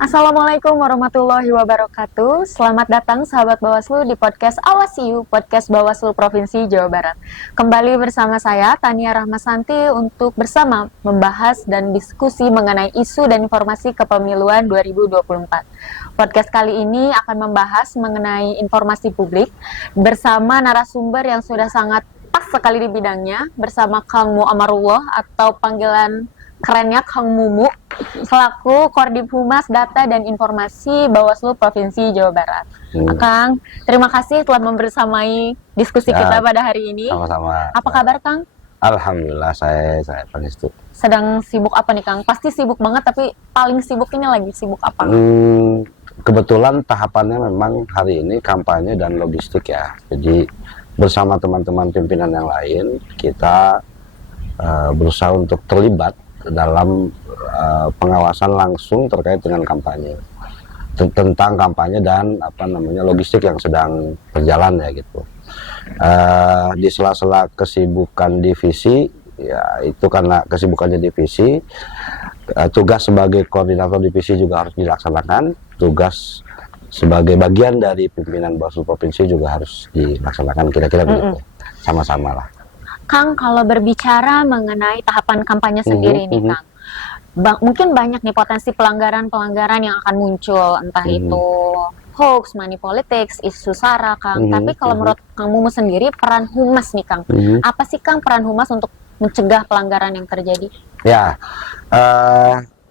Assalamualaikum warahmatullahi wabarakatuh. Selamat datang sahabat Bawaslu di podcast Awas You, podcast Bawaslu Provinsi Jawa Barat. Kembali bersama saya Tania Rahmasanti untuk bersama membahas dan diskusi mengenai isu dan informasi kepemiluan 2024. Podcast kali ini akan membahas mengenai informasi publik bersama narasumber yang sudah sangat pas sekali di bidangnya, bersama Kang Muamarullah atau panggilan kerennya Kang Mumu, selaku Kordib Humas Data dan Informasi Bawaslu Provinsi Jawa Barat. Kang, terima kasih telah membersamai diskusi kita pada hari ini. Sama-sama. Apa kabar, Kang? Alhamdulillah, saya Pangestu. Sedang sibuk apa nih, Kang? Pasti sibuk banget, tapi paling sibuk ini lagi sibuk apa? Kebetulan tahapannya memang hari ini kampanye dan logistik ya. Jadi bersama teman-teman pimpinan yang lain, kita berusaha untuk terlibat dalam pengawasan langsung terkait dengan kampanye, tentang kampanye dan logistik yang sedang berjalan ya gitu. Di sela-sela kesibukan divisi ya, itu karena kesibukannya divisi, tugas sebagai koordinator divisi juga harus dilaksanakan, tugas sebagai bagian dari pimpinan Bawaslu Provinsi juga harus dilaksanakan, kira-kira begitu, sama-sama lah. Kang, kalau berbicara mengenai tahapan kampanye sendiri nih, Kang, mungkin banyak nih potensi pelanggaran-pelanggaran yang akan muncul, entah itu hoax, money politics, isu SARA, Kang. Tapi kalau menurut Kang Mumu sendiri, peran Humas nih, Kang, apa sih, Kang, peran Humas untuk mencegah pelanggaran yang terjadi? Ya,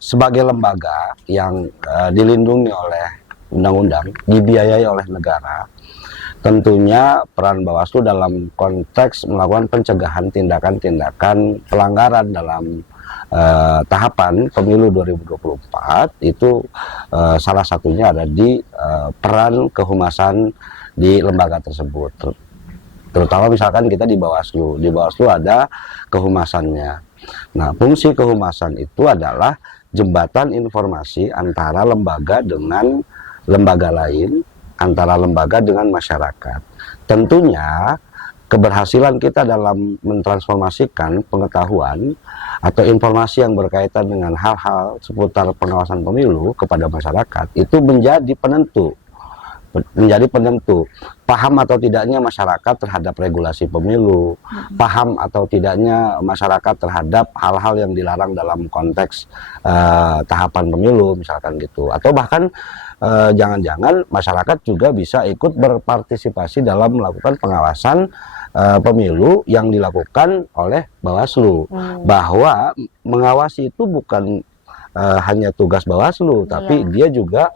sebagai lembaga yang dilindungi oleh undang-undang, dibiayai oleh negara, tentunya peran Bawaslu dalam konteks melakukan pencegahan tindakan-tindakan pelanggaran dalam tahapan pemilu 2024 itu salah satunya ada di peran kehumasan di lembaga tersebut. Terutama misalkan kita di Bawaslu ada kehumasannya. Nah, fungsi kehumasan itu adalah jembatan informasi antara lembaga dengan lembaga lain, antara lembaga dengan masyarakat. Tentunya keberhasilan kita dalam mentransformasikan pengetahuan atau informasi yang berkaitan dengan hal-hal seputar pengawasan pemilu kepada masyarakat itu menjadi penentu paham atau tidaknya masyarakat terhadap regulasi pemilu, paham atau tidaknya masyarakat terhadap hal-hal yang dilarang dalam konteks tahapan pemilu misalkan gitu, atau bahkan jangan-jangan masyarakat juga bisa ikut berpartisipasi dalam melakukan pengawasan pemilu yang dilakukan oleh Bawaslu. Bahwa mengawasi itu bukan hanya tugas Bawaslu, tapi dia juga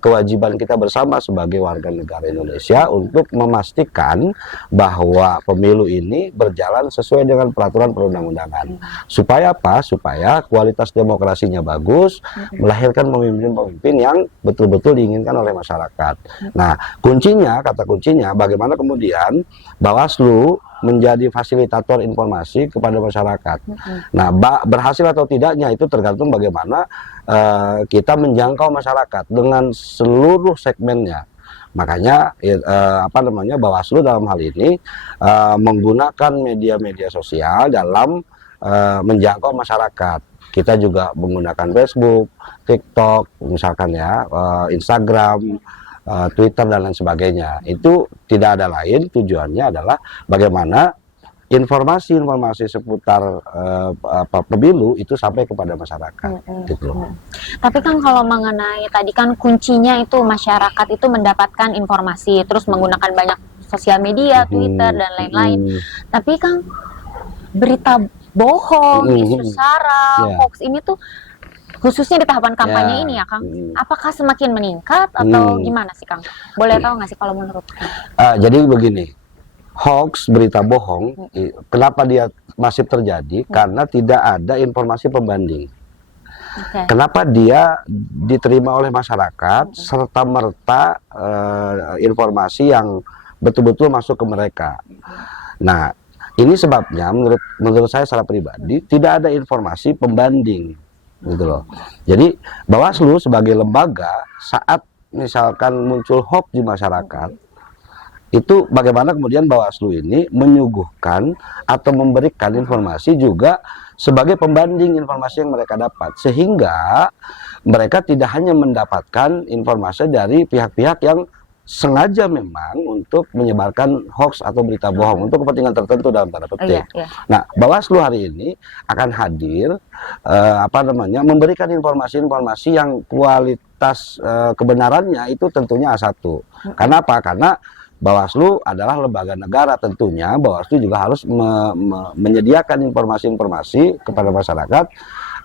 kewajiban kita bersama sebagai warga negara Indonesia untuk memastikan bahwa pemilu ini berjalan sesuai dengan peraturan perundang-undangan. Supaya apa? Supaya kualitas demokrasinya bagus, melahirkan pemimpin-pemimpin yang betul-betul diinginkan oleh masyarakat. Nah, kata kuncinya bagaimana kemudian Bawaslu menjadi fasilitator informasi kepada masyarakat. Nah, berhasil atau tidaknya itu tergantung bagaimana kita menjangkau masyarakat dengan seluruh segmennya. Makanya Bawaslu dalam hal ini menggunakan media-media sosial dalam menjangkau masyarakat. Kita juga menggunakan Facebook, TikTok, misalkan ya, Instagram, Twitter dan lain sebagainya. Itu tidak ada lain, tujuannya adalah bagaimana informasi-informasi seputar pemilu itu sampai kepada masyarakat. Gitu. Tapi kan kalau mengenai tadi kan kuncinya itu masyarakat itu mendapatkan informasi, terus menggunakan banyak sosial media, Twitter dan lain-lain. Tapi kan berita bohong, isu SARA, hoax ini tuh khususnya di tahapan kampanye ini ya, Kang, apakah semakin meningkat atau gimana sih, Kang? Boleh tahu nggak sih kalau menurut Kang? Jadi begini, hoax, berita bohong, kenapa dia masih terjadi? Karena tidak ada informasi pembanding. Kenapa dia diterima oleh masyarakat serta-merta informasi yang betul-betul masuk ke mereka. Nah, ini sebabnya menurut saya secara pribadi tidak ada informasi pembanding. gitu loh. Jadi Bawaslu sebagai lembaga saat misalkan muncul hoax di masyarakat, itu bagaimana kemudian Bawaslu ini menyuguhkan atau memberikan informasi juga sebagai pembanding informasi yang mereka dapat, sehingga mereka tidak hanya mendapatkan informasi dari pihak-pihak yang sengaja memang untuk menyebarkan hoax atau berita bohong untuk kepentingan tertentu dalam tanda petik. Nah, Bawaslu hari ini akan hadir memberikan informasi-informasi yang kualitas kebenarannya itu tentunya A1. Karena apa? Karena Bawaslu adalah lembaga negara, tentunya Bawaslu juga harus menyediakan informasi-informasi kepada masyarakat.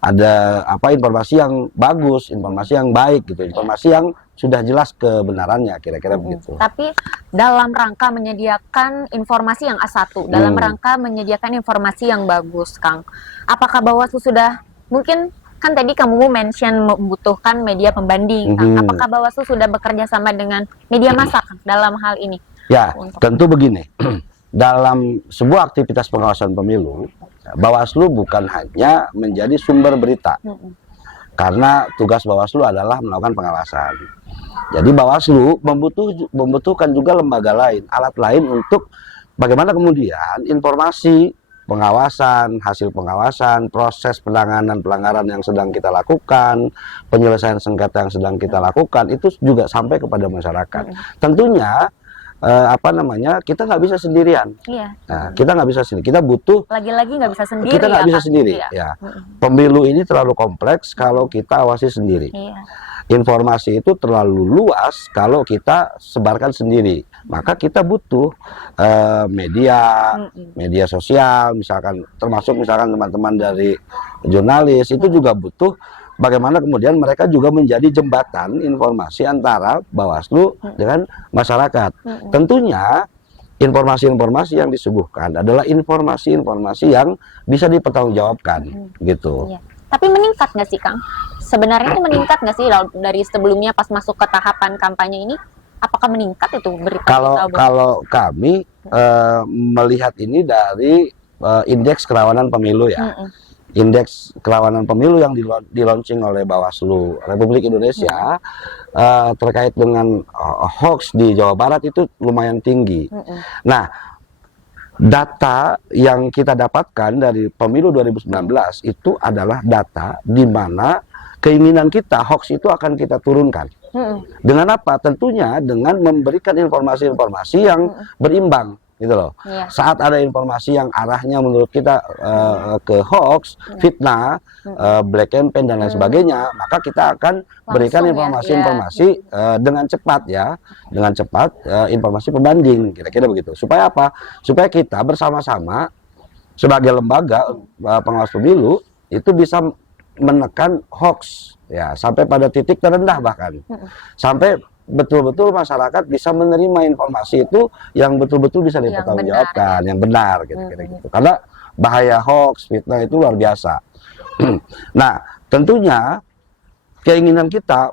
Ada informasi yang bagus, informasi yang baik gitu, informasi yang sudah jelas kebenarannya, kira-kira begitu. Tapi dalam rangka menyediakan informasi yang A1, dalam rangka menyediakan informasi yang bagus, Kang, apakah Bawaslu sudah, mungkin kan tadi kamu mention membutuhkan media pembanding, Kang. Apakah Bawaslu sudah bekerja sama dengan media massa, Kang, dalam hal ini? Ya, tentu begini. Dalam sebuah aktivitas pengawasan pemilu, Bawaslu bukan hanya menjadi sumber berita, karena tugas Bawaslu adalah melakukan pengawasan. Jadi Bawaslu membutuhkan juga lembaga lain, alat lain untuk bagaimana kemudian informasi pengawasan, hasil pengawasan, proses penanganan pelanggaran yang sedang kita lakukan, penyelesaian sengketa yang sedang kita lakukan, itu juga sampai kepada masyarakat. Tentunya kita nggak bisa sendirian. Nah, kita nggak bisa sendiri. Kita butuh. Lagi-lagi nggak bisa sendiri. Kita nggak bisa sendiri. Ya. Pemilu ini terlalu kompleks kalau kita awasi sendiri. Informasi itu terlalu luas kalau kita sebarkan sendiri. Maka kita butuh media sosial, misalkan, termasuk misalkan teman-teman dari jurnalis itu juga butuh. Bagaimana kemudian mereka juga menjadi jembatan informasi antara Bawaslu dengan masyarakat. Tentunya informasi-informasi yang disuguhkan adalah informasi-informasi yang bisa dipertanggungjawabkan, gitu. Tapi meningkat nggak sih, Kang? Sebenarnya itu meningkat nggak sih dari sebelumnya pas masuk ke tahapan kampanye ini? Apakah meningkat itu berita? Kalau kami melihat ini dari indeks kerawanan pemilu ya. Indeks kerawanan pemilu yang di-launching oleh Bawaslu Republik Indonesia terkait dengan hoax di Jawa Barat itu lumayan tinggi. Nah, data yang kita dapatkan dari pemilu 2019 itu adalah data di mana keinginan kita hoax itu akan kita turunkan. Dengan apa? Tentunya dengan memberikan informasi-informasi yang berimbang. Gitu loh. Saat ada informasi yang arahnya menurut kita ke hoax, fitnah, black campaign dan lain sebagainya, maka kita akan berikan informasi-informasi dengan cepat ya, dengan cepat informasi pembanding, kira-kira begitu. Supaya apa? Supaya kita bersama-sama sebagai lembaga pengawas pemilu itu bisa menekan hoax ya sampai pada titik terendah bahkan. Sampai betul-betul masyarakat bisa menerima informasi itu yang betul-betul bisa dipertanggungjawabkan, yang benar gitu. Karena bahaya hoax, fitnah itu luar biasa. Nah, tentunya keinginan kita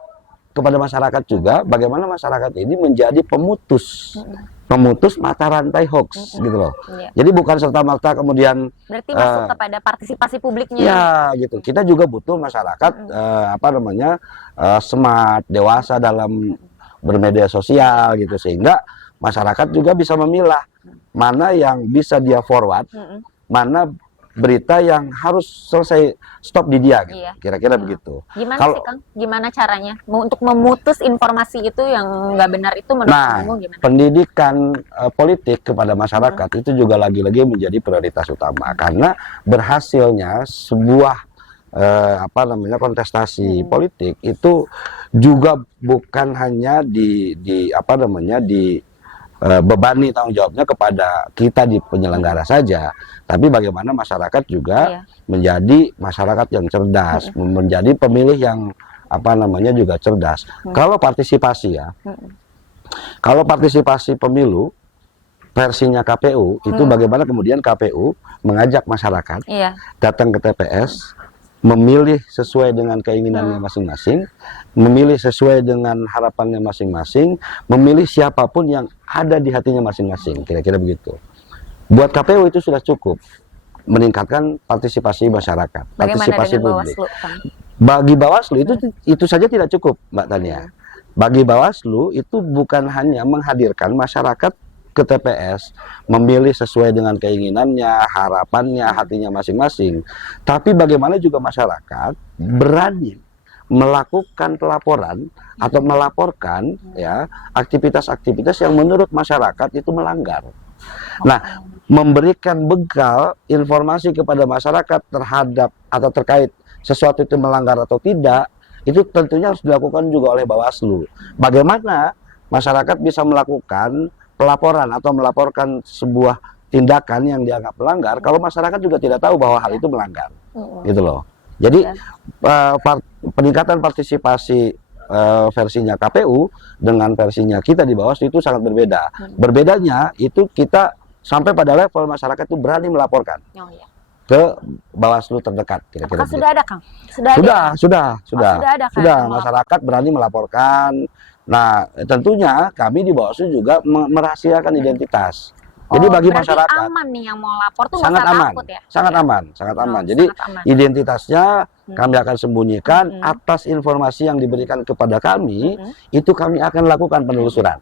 kepada masyarakat juga bagaimana masyarakat ini menjadi pemutus mata rantai hoax gitu loh. Jadi bukan serta-merta kemudian berarti masuk kepada partisipasi publiknya. Ya, gitu. Kita juga butuh masyarakat smart, dewasa dalam bermedia sosial gitu, sehingga masyarakat juga bisa memilah mana yang bisa dia forward, mana berita yang harus selesai stop di dia gitu. Kira-kira begitu. Gimana sih, Kang? Gimana caranya untuk memutus informasi itu yang nggak benar itu menurut kamu gimana? Pendidikan politik kepada masyarakat itu juga lagi-lagi menjadi prioritas utama, karena berhasilnya sebuah kontestasi politik itu juga bukan hanya bebani tanggung jawabnya kepada kita di penyelenggara saja, tapi bagaimana masyarakat juga menjadi masyarakat yang cerdas, menjadi pemilih yang juga cerdas. Kalau partisipasi kalau partisipasi pemilu versinya KPU itu bagaimana kemudian KPU mengajak masyarakat datang ke TPS, memilih sesuai dengan keinginannya masing-masing, memilih sesuai dengan harapannya masing-masing, memilih siapapun yang ada di hatinya masing-masing, kira-kira begitu. Buat KPU itu sudah cukup meningkatkan partisipasi masyarakat, bagaimana partisipasi publik. Bagi Bawaslu itu saja tidak cukup, Mbak Tania. Bagi Bawaslu itu bukan hanya menghadirkan masyarakat ke TPS, memilih sesuai dengan keinginannya, harapannya, hatinya masing-masing, tapi bagaimana juga masyarakat berani melakukan pelaporan atau melaporkan ya aktivitas-aktivitas yang menurut masyarakat itu melanggar. Nah, memberikan bekal informasi kepada masyarakat terhadap atau terkait sesuatu itu melanggar atau tidak, itu tentunya harus dilakukan juga oleh Bawaslu. Bagaimana masyarakat bisa melakukan pelaporan atau melaporkan sebuah tindakan yang dianggap melanggar kalau masyarakat juga tidak tahu bahwa hal itu melanggar, gitu loh. Jadi peningkatan partisipasi versinya KPU dengan versinya kita di Bawaslu itu sangat berbeda. Berbedanya itu kita sampai pada level masyarakat itu berani melaporkan ke Bawaslu terdekat. Kira-kira Apakah sudah ada, Kang? Sudah. Masyarakat berani melaporkan. Nah, tentunya kami di Bawaslu juga merahasiakan identitas. Jadi bagi masyarakat aman nih yang mau lapor tuh sangat aman, takut ya? sangat aman, sangat aman. Jadi sangat aman. Identitasnya kami akan sembunyikan atas informasi yang diberikan kepada kami, itu kami akan lakukan penelusuran.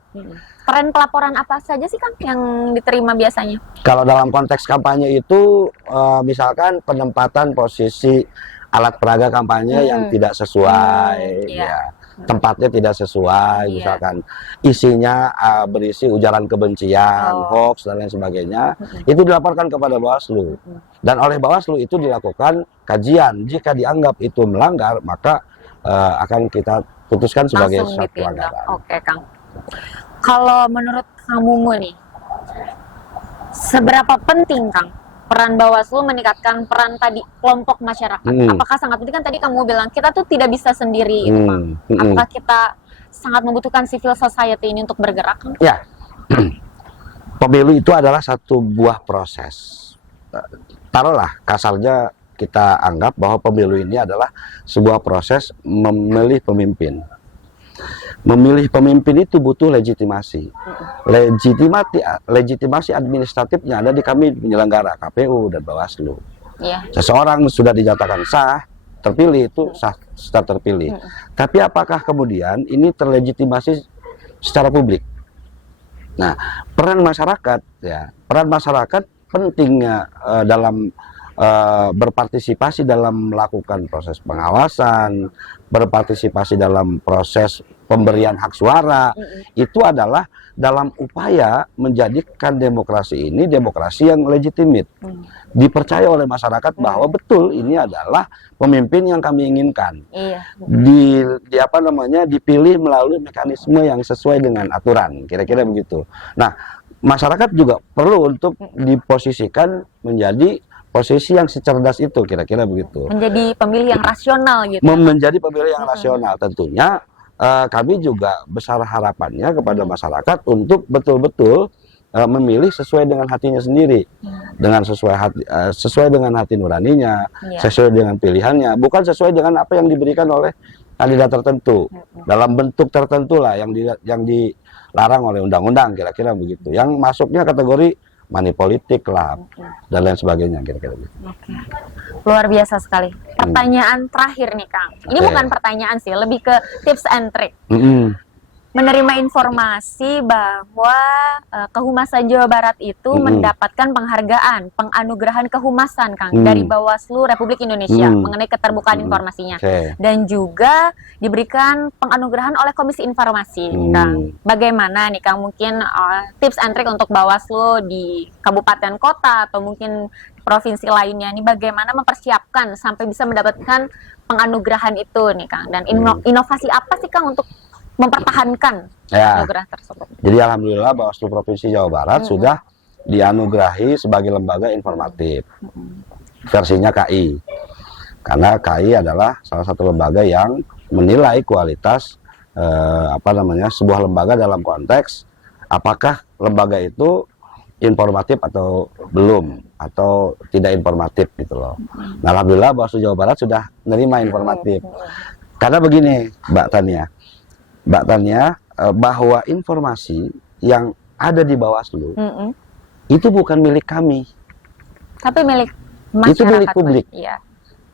Peran pelaporan apa saja sih, Kang, yang diterima biasanya? Kalau dalam konteks kampanye itu misalkan penempatan posisi alat peraga kampanye yang tidak sesuai, ya, tempatnya tidak sesuai, misalkan isinya berisi ujaran kebencian, hoax dan lain sebagainya, itu dilaporkan kepada Bawaslu. Dan oleh Bawaslu itu dilakukan kajian. Jika dianggap itu melanggar, maka akan kita putuskan sebagai suatu pelanggaran. Oke, Kang. Kalau menurut Kang Mumu nih, seberapa penting, Kang, peran Bawaslu meningkatkan peran tadi kelompok masyarakat? Apakah sangat penting? Kan tadi kamu bilang kita tuh tidak bisa sendiri, Kang. Apakah kita sangat membutuhkan civil society ini untuk bergerak, Kang? Ya, pemilu itu adalah satu buah proses. Taruhlah kasarnya kita anggap bahwa pemilu ini adalah sebuah proses memilih pemimpin. Memilih pemimpin itu butuh legitimasi. Legitimasi administratifnya ada di kami penyelenggara KPU dan Bawaslu. Seseorang sudah dinyatakan sah, terpilih itu sah terpilih. Tapi apakah kemudian ini terlegitimasi secara publik? Nah, peran masyarakat pentingnya dalam berpartisipasi dalam melakukan proses pengawasan, berpartisipasi dalam proses pemberian hak suara, itu adalah dalam upaya menjadikan demokrasi ini demokrasi yang legitimate, dipercaya oleh masyarakat bahwa betul ini adalah pemimpin yang kami inginkan, dipilih melalui mekanisme yang sesuai dengan aturan, kira-kira begitu. Nah, masyarakat juga perlu untuk diposisikan menjadi posisi yang secerdas itu, kira-kira begitu. Menjadi pemilih yang rasional gitu. Menjadi pemilih yang rasional. Tentunya kami juga besar harapannya kepada masyarakat untuk betul-betul memilih sesuai dengan hatinya sendiri, dengan sesuai dengan hati nuraninya, sesuai dengan pilihannya, bukan sesuai dengan apa yang diberikan oleh kandidat tertentu dalam bentuk tertentu lah yang dilarang oleh undang-undang, kira-kira begitu. Yang masuknya kategori money politik lah dan lain sebagainya, kira-kira gitu. Luar biasa sekali. Pertanyaan terakhir nih, Kang. Ini bukan pertanyaan sih, lebih ke tips and trick. Menerima informasi bahwa Kehumasan Jawa Barat itu mendapatkan penghargaan, penganugerahan kehumasan, Kang, dari Bawaslu Republik Indonesia mengenai keterbukaan informasinya. Dan juga diberikan penganugerahan oleh Komisi Informasi, Kang. Bagaimana nih, Kang, mungkin tips and trick untuk Bawaslu di kabupaten kota atau mungkin provinsi lainnya, ini bagaimana mempersiapkan sampai bisa mendapatkan penganugerahan itu nih, Kang? Dan inovasi apa sih, Kang, untuk mempertahankan anugerah tersebut? Jadi alhamdulillah Bawaslu Provinsi Jawa Barat sudah dianugerahi sebagai lembaga informatif versinya KI, karena KI adalah salah satu lembaga yang menilai kualitas sebuah lembaga dalam konteks apakah lembaga itu informatif atau belum, atau tidak informatif gitu loh. Nah, alhamdulillah Bawaslu Jawa Barat sudah menerima informatif. Karena begini Mbak Tania, bahwa informasi yang ada di Bawaslu itu bukan milik kami, tapi milik masyarakat. Itu milik publik. Iya.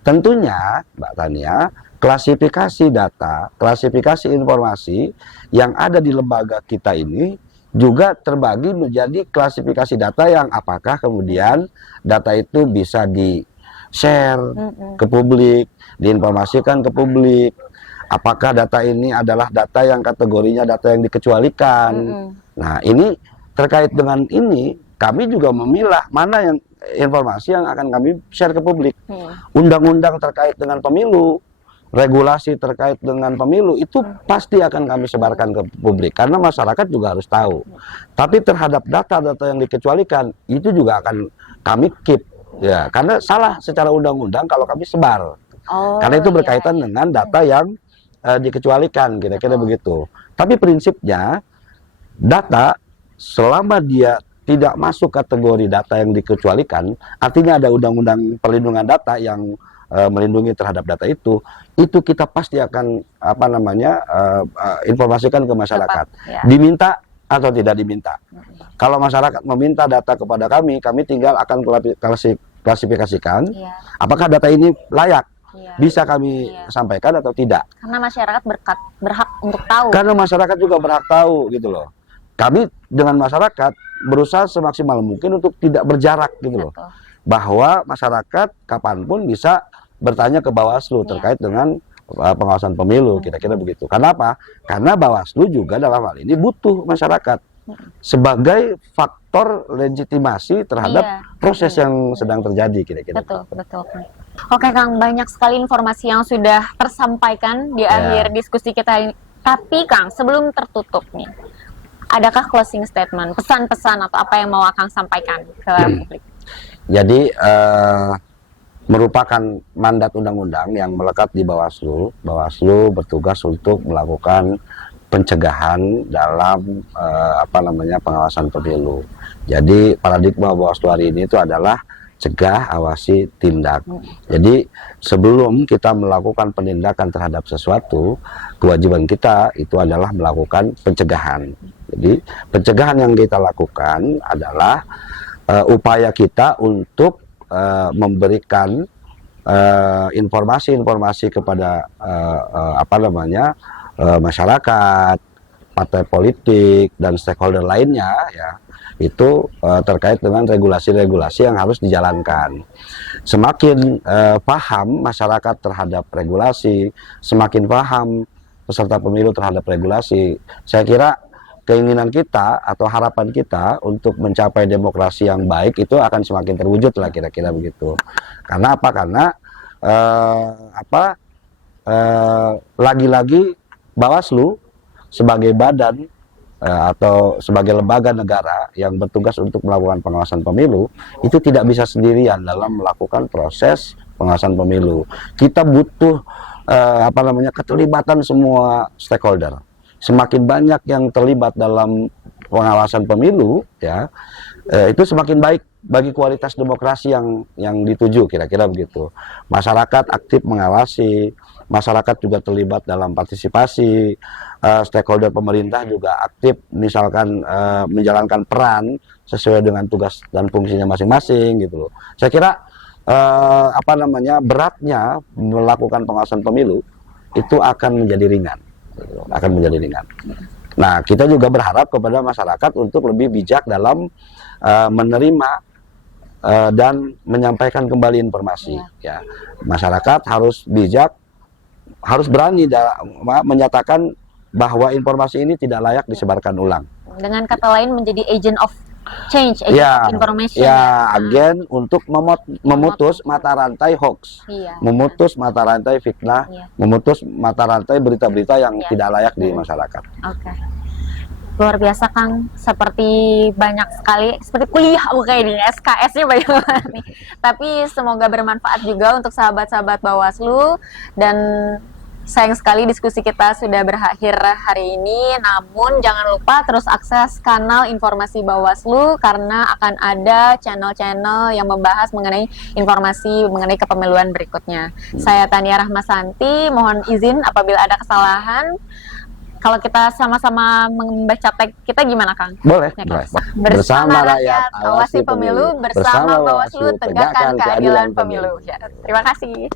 Tentunya Mbak Tania, klasifikasi data, klasifikasi informasi yang ada di lembaga kita ini juga terbagi menjadi klasifikasi data yang apakah kemudian data itu bisa di-share ke publik, diinformasikan ke publik. Apakah data ini adalah data yang kategorinya data yang dikecualikan. Nah, ini terkait dengan ini, kami juga memilah mana yang informasi yang akan kami share ke publik. Undang-undang terkait dengan pemilu, regulasi terkait dengan pemilu, itu pasti akan kami sebarkan ke publik. Karena masyarakat juga harus tahu. Tapi terhadap data-data yang dikecualikan, itu juga akan kami keep. Ya, karena salah secara undang-undang kalau kami sebar. Karena itu berkaitan dengan data yang dikecualikan, kira-kira begitu. Tapi prinsipnya data selama dia tidak masuk kategori data yang dikecualikan, artinya ada undang-undang perlindungan data yang melindungi terhadap data itu kita pasti akan informasikan ke masyarakat. Diminta atau tidak diminta. Kalau masyarakat meminta data kepada kami tinggal akan klasifikasikan apakah data ini layak. Bisa kami sampaikan atau tidak. Karena masyarakat berhak untuk tahu. Karena masyarakat juga berhak tahu gitu loh. Kami dengan masyarakat berusaha semaksimal mungkin untuk tidak berjarak gitu loh. Bahwa masyarakat kapanpun bisa bertanya ke Bawaslu terkait dengan pengawasan pemilu, kira-kira begitu. Karena apa? Karena Bawaslu juga dalam hal ini butuh masyarakat sebagai faktor legitimasi terhadap proses yang sedang terjadi, kira-kira. Betul. Oke Kang, banyak sekali informasi yang sudah tersampaikan di akhir diskusi kita ini. Tapi Kang, sebelum tertutup nih, adakah closing statement, pesan-pesan atau apa yang mau Kang sampaikan ke publik? Jadi merupakan mandat undang-undang yang melekat di Bawaslu. Bawaslu bertugas untuk melakukan pencegahan dalam pengawasan pemilu. Jadi paradigma Bawaslu hari ini itu adalah cegah, awasi, tindak. Jadi sebelum kita melakukan penindakan terhadap sesuatu, kewajiban kita itu adalah melakukan pencegahan. Jadi pencegahan yang kita lakukan adalah upaya kita untuk memberikan informasi-informasi kepada masyarakat, partai politik dan stakeholder lainnya ya. Itu terkait dengan regulasi-regulasi yang harus dijalankan. Semakin paham masyarakat terhadap regulasi, semakin paham peserta pemilu terhadap regulasi, saya kira keinginan kita atau harapan kita untuk mencapai demokrasi yang baik itu akan semakin terwujud lah, kira-kira begitu. Karena apa? Karena lagi-lagi Bawaslu sebagai badan atau sebagai lembaga negara yang bertugas untuk melakukan pengawasan pemilu itu tidak bisa sendirian dalam melakukan proses pengawasan pemilu. Kita butuh keterlibatan semua stakeholder. Semakin banyak yang terlibat dalam pengawasan pemilu ya, itu semakin baik bagi kualitas demokrasi yang dituju, kira-kira begitu. Masyarakat aktif mengawasi, masyarakat juga terlibat dalam partisipasi, stakeholder pemerintah juga aktif misalkan menjalankan peran sesuai dengan tugas dan fungsinya masing-masing gitu loh. Saya kira beratnya melakukan pengawasan pemilu itu akan menjadi ringan. Nah, kita juga berharap kepada masyarakat untuk lebih bijak dalam menerima dan menyampaikan kembali informasi. Ya, masyarakat harus bijak, harus berani menyatakan bahwa informasi ini tidak layak disebarkan ulang. Dengan kata lain menjadi agent of change, agent of information. Agen untuk memutus mata rantai hoax, memutus mata rantai fitnah, memutus mata rantai berita-berita yang tidak layak di masyarakat. Oke. Luar biasa Kang, seperti banyak sekali, seperti kuliah ini, SKS-nya banyak banget nih. Tapi semoga bermanfaat juga untuk sahabat-sahabat Bawaslu, dan sayang sekali diskusi kita sudah berakhir hari ini. Namun jangan lupa terus akses kanal informasi Bawaslu karena akan ada channel-channel yang membahas mengenai informasi mengenai kepemiluan berikutnya. Saya Tania Rahmasanti, mohon izin apabila ada kesalahan. Kalau kita sama-sama membaca tag kita gimana Kang? Boleh. Bersama rakyat awasi pemilu, bersama Bawaslu tegakkan keadilan pemilu. Ya, terima kasih.